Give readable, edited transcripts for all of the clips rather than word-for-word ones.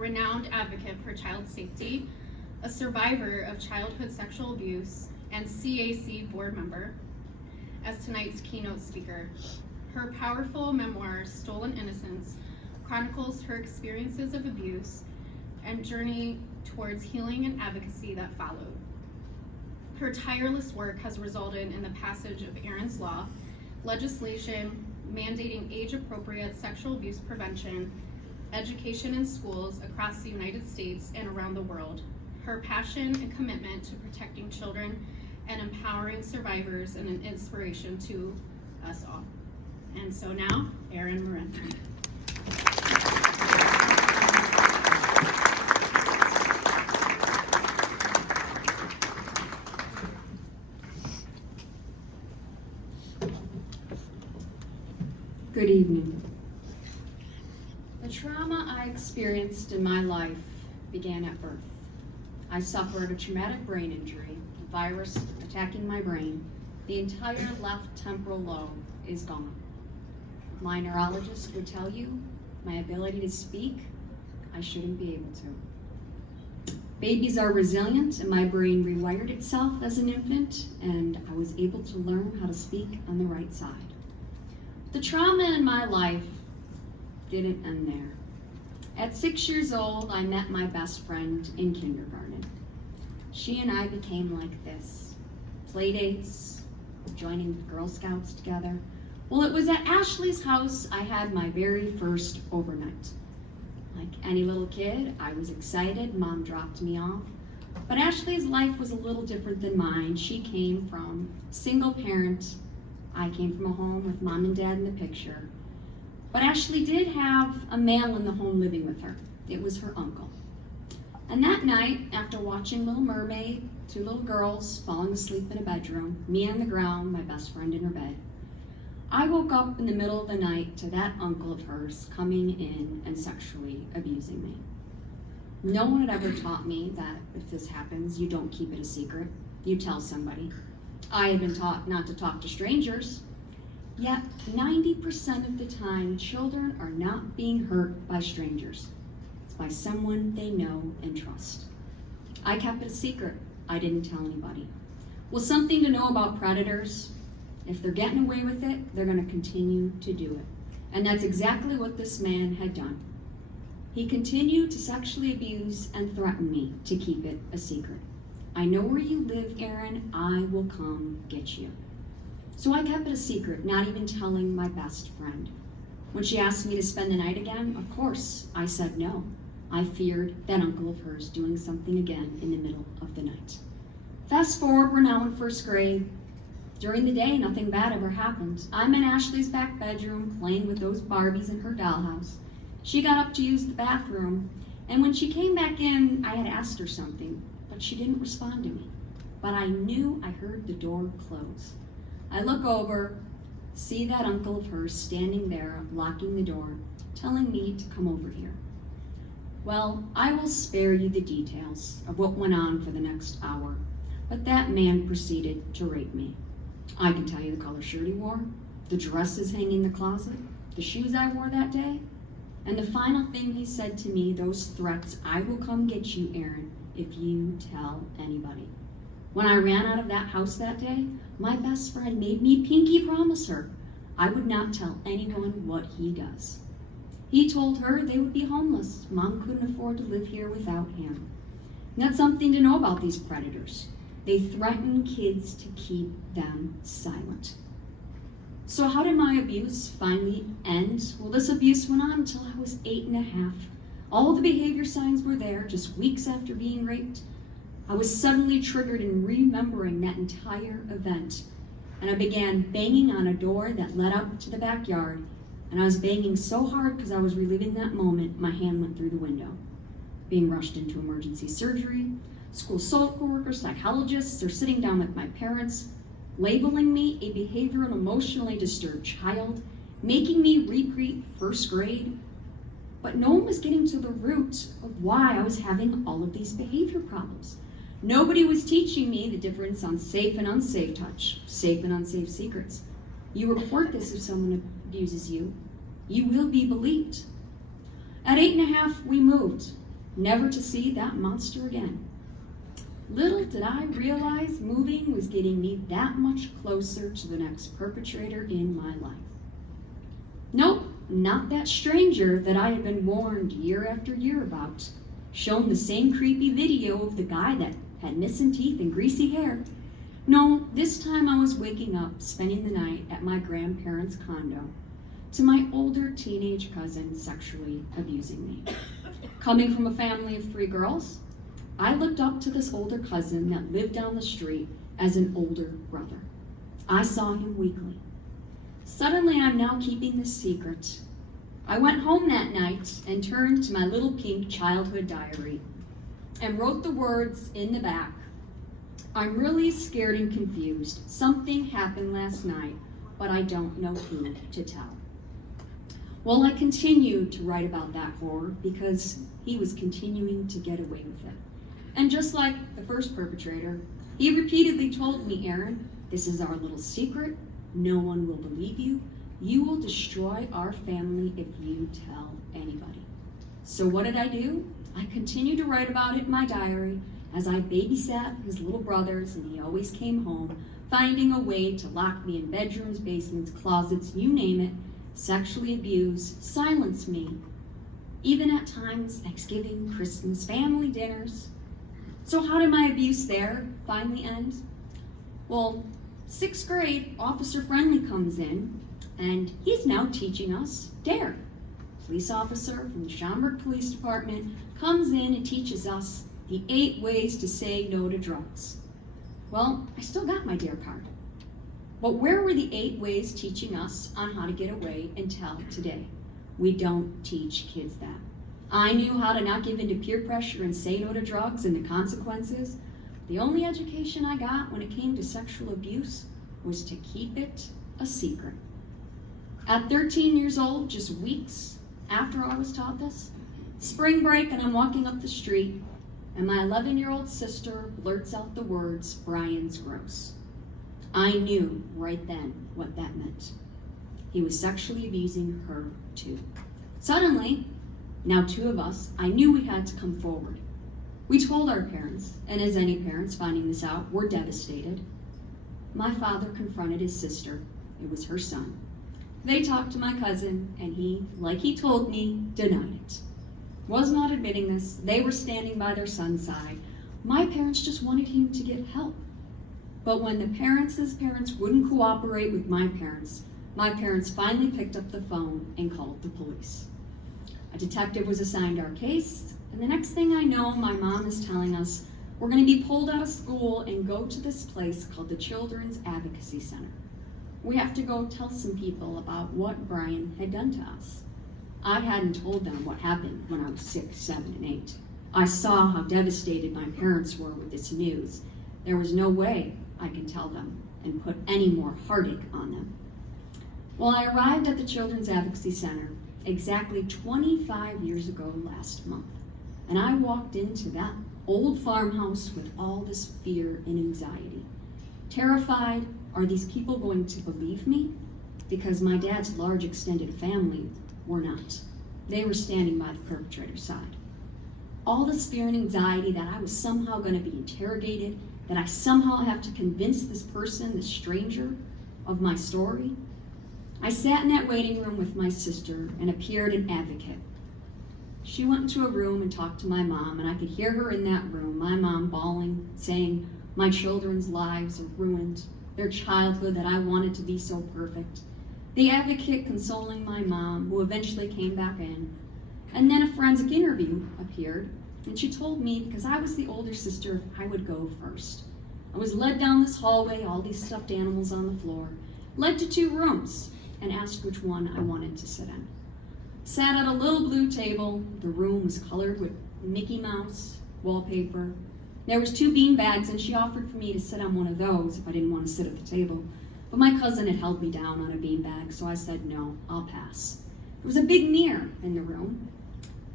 renowned advocate for child safety, a survivor of childhood sexual abuse, and CAC board member, as tonight's keynote speaker. Her powerful memoir, Stolen Innocence, chronicles her experiences of abuse and journey towards healing and advocacy that followed. Her tireless work has resulted in the passage of Erin's Law, legislation mandating age-appropriate sexual abuse prevention, education in schools across the United States and around the world. Her passion and commitment to protecting children and empowering survivors and an inspiration to us all. And so now, Erin Merryn. Good evening. The trauma I experienced in my life began at birth. I suffered a traumatic brain injury, a virus attacking my brain. The entire left temporal lobe is gone. My neurologist would tell you my ability to speak, I shouldn't be able to. Babies are resilient, and my brain rewired itself as an infant, and I was able to learn how to speak on the right side. The trauma in my life didn't end there. At 6 years old, I met my best friend in kindergarten. She and I became like this. Play dates, joining Girl Scouts together. Well, it was at Ashley's house I had my very first overnight. Like any little kid, I was excited. Mom dropped me off. But Ashley's life was a little different than mine. She came from single parent. I came from a home with mom and dad in the picture. But Ashley did have a male in the home living with her. It was her uncle. And that night, after watching Little Mermaid, 2 little girls falling asleep in a bedroom, me on the ground, my best friend in her bed, I woke up in the middle of the night to that uncle of hers coming in and sexually abusing me. No one had ever taught me that if this happens, you don't keep it a secret. You tell somebody. I had been taught not to talk to strangers, yet 90% of the time, children are not being hurt by strangers. It's by someone they know and trust. I kept it a secret. I didn't tell anybody. Well, something to know about predators, if they're getting away with it, they're going to continue to do it. And that's exactly what this man had done. He continued to sexually abuse and threaten me to keep it a secret. I know where you live, Erin. I will come get you. So I kept it a secret, not even telling my best friend. When she asked me to spend the night again, of course, I said no. I feared that uncle of hers doing something again in the middle of the night. Fast forward, we're now in 1st grade. During the day, nothing bad ever happened. I'm in Ashley's back bedroom playing with those Barbies in her dollhouse. She got up to use the bathroom, and when she came back in, I had asked her something, but she didn't respond to me. But I knew I heard the door close. I look over, see that uncle of hers standing there, locking the door, telling me to come over here. Well, I will spare you the details of what went on for the next hour, but that man proceeded to rape me. I can tell you the color shirt he wore, the dresses hanging in the closet, the shoes I wore that day, and the final thing he said to me, those threats, I will come get you, Erin, if you tell anybody. When I ran out of that house that day, my best friend made me pinky promise her I would not tell anyone what he does. He told her they would be homeless. Mom couldn't afford to live here without him. And that's something to know about these predators. They threaten kids to keep them silent. So how did my abuse finally end? Well, this abuse went on until I was 8.5. All the behavior signs were there just weeks after being raped. I was suddenly triggered in remembering that entire event. And I began banging on a door that led up to the backyard. And I was banging so hard because I was reliving that moment, my hand went through the window. Being rushed into emergency surgery, school social workers, psychologists are sitting down with my parents, labeling me a behavioral and emotionally disturbed child, making me repeat 1st grade. But no one was getting to the root of why I was having all of these behavior problems. Nobody was teaching me the difference on safe and unsafe touch, safe and unsafe secrets. You report this if someone abuses you, you will be believed. At 8.5, we moved. never to see that monster again. Little did I realize moving was getting me that much closer to the next perpetrator in my life. Nope, not that stranger that I had been warned year after year about, shown the same creepy video of the guy that had missing teeth and greasy hair. No, this time I was waking up, spending the night at my grandparents' condo, to my older teenage cousin sexually abusing me. Coming from a family of 3 girls, I looked up to this older cousin that lived down the street as an older brother. I saw him weekly. Suddenly, I'm now keeping this secret. I went home that night and turned to my little pink childhood diary and wrote the words in the back, "I'm really scared and confused. Something happened last night, but I don't know who to tell." Well, I continued to write about that horror because he was continuing to get away with it. And just like the first perpetrator, he repeatedly told me, "Erin, this is our little secret. No one will believe you. You will destroy our family if you tell anybody." So what did I do? I continued to write about it in my diary as I babysat his little brothers, and he always came home, finding a way to lock me in bedrooms, basements, closets, you name it, sexually abuse, silence me. Even at times, Thanksgiving, Christmas, family dinners. So how did my abuse there finally end? Well, 6th grade, Officer Friendly comes in, and he's now teaching us DARE. Police officer from the Schaumburg Police Department comes in and teaches us the 8 ways to say no to drugs. Well, I still got my DARE card. But where were the 8 ways teaching us on how to get away until today? We don't teach kids that. I knew how to not give in to peer pressure and say no to drugs and the consequences. The only education I got when it came to sexual abuse was to keep it a secret. At 13 years old, just weeks after I was taught this, spring break, and I'm walking up the street, and my 11-year-old sister blurts out the words, "Brian's gross." I knew right then what that meant. He was sexually abusing her too. Suddenly, now 2 of us, I knew we had to come forward. We told our parents, and as any parents finding this out, were devastated. My father confronted his sister. It was her son. They talked to my cousin, and he, like he told me, denied it. Was not admitting this. They were standing by their son's side. My parents just wanted him to get help. But when the parents' parents wouldn't cooperate with my parents finally picked up the phone and called the police. A detective was assigned our case, and the next thing I know, my mom is telling us we're going to be pulled out of school and go to this place called the Children's Advocacy Center. We have to go tell some people about what Brian had done to us. I hadn't told them what happened when I was 6, 7, and 8. I saw how devastated my parents were with this news. There was no way I could tell them and put any more heartache on them. Well, I arrived at the Children's Advocacy Center exactly 25 years ago last month, and I walked into that old farmhouse with all this fear and anxiety. Terrified, are these people going to believe me? Because my dad's large extended family were not. They were standing by the perpetrator's side. All this fear and anxiety that I was somehow going to be interrogated, that I somehow have to convince this person, this stranger, of my story. I sat in that waiting room with my sister and appeared an advocate. She went into a room and talked to my mom, and I could hear her in that room, my mom bawling, saying, my children's lives are ruined, their childhood that I wanted to be so perfect. The advocate consoling my mom, who eventually came back in. And then a forensic interview appeared, and she told me, because I was the older sister, I would go first. I was led down this hallway, all these stuffed animals on the floor, led to 2 rooms, and asked which one I wanted to sit in. Sat at a little blue table. The room was colored with Mickey Mouse wallpaper. There was 2 bean bags, and she offered for me to sit on one of those if I didn't want to sit at the table. But my cousin had held me down on a bean bag, so I said, no, I'll pass. There was a big mirror in the room,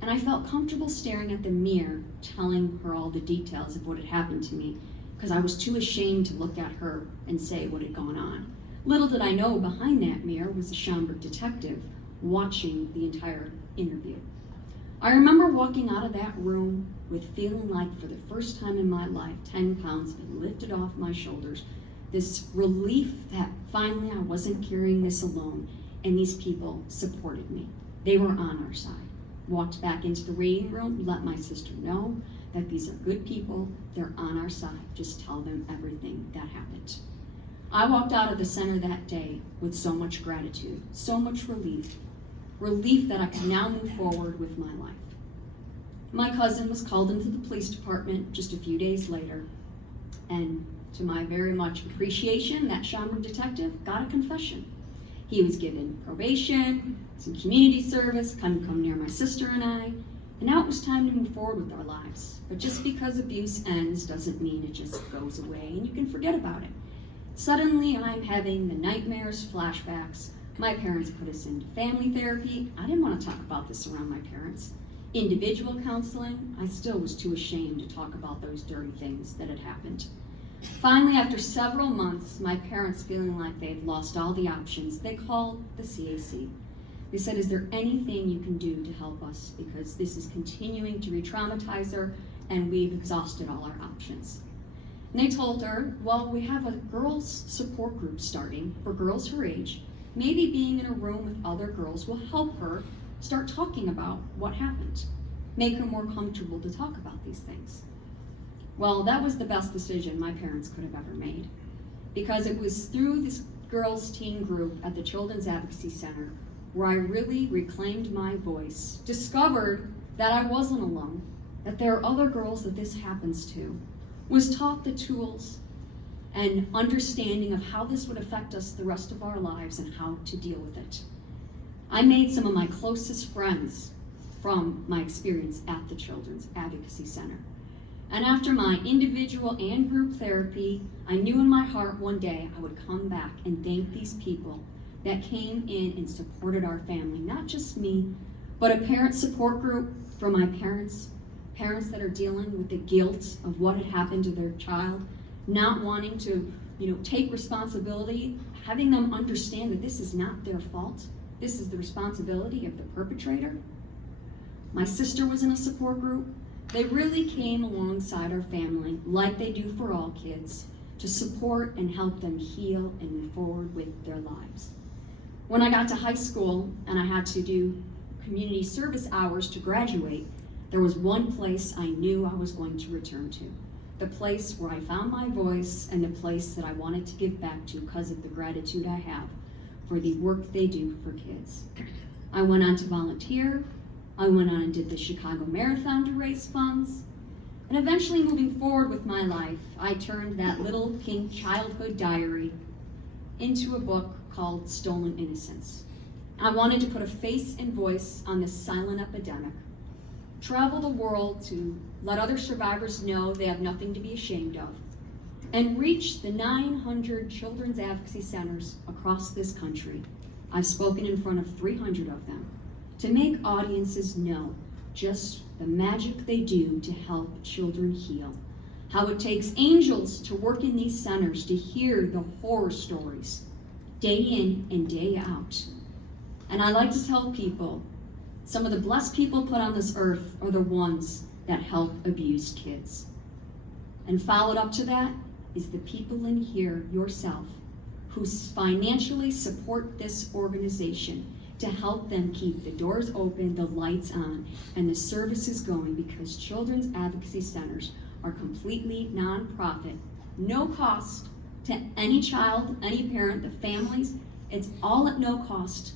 and I felt comfortable staring at the mirror, telling her all the details of what had happened to me, because I was too ashamed to look at her and say what had gone on. Little did I know behind that mirror was a Schaumburg detective watching the entire interview. I remember walking out of that room with feeling like for the first time in my life, 10 pounds had been lifted off my shoulders. This relief that finally I wasn't carrying this alone, and these people supported me. They were on our side. Walked back into the waiting room, let my sister know that these are good people, they're on our side. Just tell them everything that happened. I walked out of the center that day with so much gratitude, so much relief that I could now move forward with my life. My cousin was called into the police department just a few days later, and to my very much appreciation, that Schaumburg detective got a confession. He was given probation, some community service, couldn't come near my sister and I, and now it was time to move forward with our lives. But just because abuse ends doesn't mean it just goes away and you can forget about it. Suddenly, I'm having the nightmares, flashbacks. My parents put us into family therapy. I didn't want to talk about this around my parents. Individual counseling, I still was too ashamed to talk about those dirty things that had happened. Finally, after several months, my parents feeling like they'd lost all the options, they called the CAC. They said, is there anything you can do to help us? Because this is continuing to re-traumatize her and we've exhausted all our options. And they told her, well, we have a girls' support group starting for girls her age. Maybe being in a room with other girls will help her start talking about what happened, make her more comfortable to talk about these things. Well, that was the best decision my parents could have ever made, because it was through this girls' teen group at the Children's Advocacy Center where I really reclaimed my voice, discovered that I wasn't alone, that there are other girls that this happens to, was taught the tools and understanding of how this would affect us the rest of our lives and how to deal with it. I made some of my closest friends from my experience at the Children's Advocacy Center. And after my individual and group therapy, I knew in my heart one day I would come back and thank these people that came in and supported our family, not just me, but a parent support group for my parents that are dealing with the guilt of what had happened to their child, not wanting to, take responsibility, having them understand that this is not their fault. This is the responsibility of the perpetrator. My sister was in a support group. They really came alongside our family, like they do for all kids, to support and help them heal and move forward with their lives. When I got to high school and I had to do community service hours to graduate, there was one place I knew I was going to return to. The place where I found my voice and the place that I wanted to give back to because of the gratitude I have for the work they do for kids. I went on to volunteer. I went on and did the Chicago Marathon to raise funds. And eventually, moving forward with my life, I turned that little pink childhood diary into a book called Stolen Innocence. I wanted to put a face and voice on this silent epidemic, travel the world to let other survivors know they have nothing to be ashamed of, and reach the 900 children's advocacy centers across this country. I've spoken in front of 300 of them to make audiences know just the magic they do to help children heal, how it takes angels to work in these centers to hear the horror stories day in and day out. And I like to tell people, some of the blessed people put on this earth are the ones that help abused kids. And followed up to that is the people in here, yourself, who financially support this organization to help them keep the doors open, the lights on, and the services going, because children's advocacy centers are completely nonprofit, no cost to any child, any parent, the families. It's all at no cost.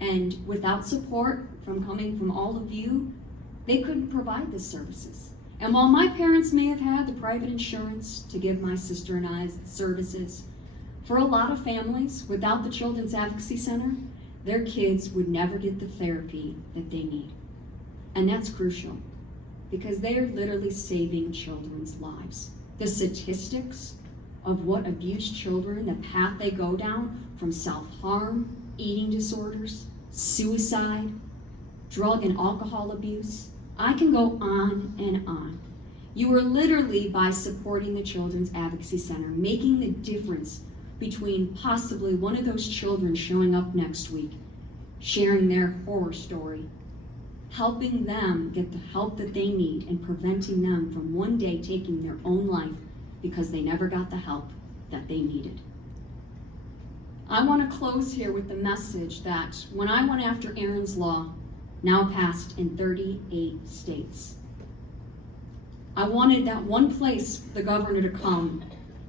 And without support coming from all of you, they couldn't provide the services. And while my parents may have had the private insurance to give my sister and I services, for a lot of families, without the Children's Advocacy Center, their kids would never get the therapy that they need. And that's crucial, because they are literally saving children's lives. The statistics of what abused children, the path they go down from self-harm, eating disorders, suicide, drug and alcohol abuse, I can go on and on. You are literally, by supporting the Children's Advocacy Center, making the difference between possibly one of those children showing up next week, sharing their horror story, helping them get the help that they need and preventing them from one day taking their own life because they never got the help that they needed. I want to close here with the message that when I went after Erin's law, now passed in 38 states, I wanted that one place for the governor to come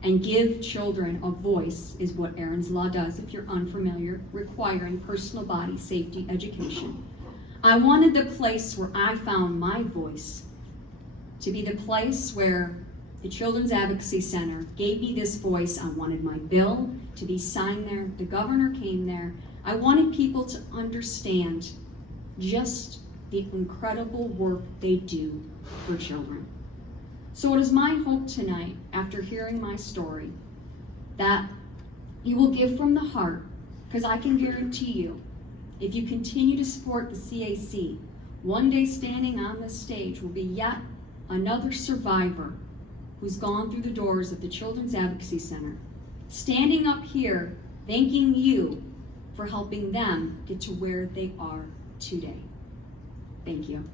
and give children a voice, is what Erin's law does, if you're unfamiliar, requiring personal body safety education. I wanted the place where I found my voice to be the place where the Children's Advocacy Center gave me this voice. I wanted my bill to be signed there. The governor came there. I wanted people to understand just the incredible work they do for children. So it is my hope tonight, after hearing my story, that you will give from the heart, because I can guarantee you, if you continue to support the CAC, one day standing on this stage will be yet another survivor who's gone through the doors of the Children's Advocacy Center, standing up here, thanking you for helping them get to where they are today. Thank you.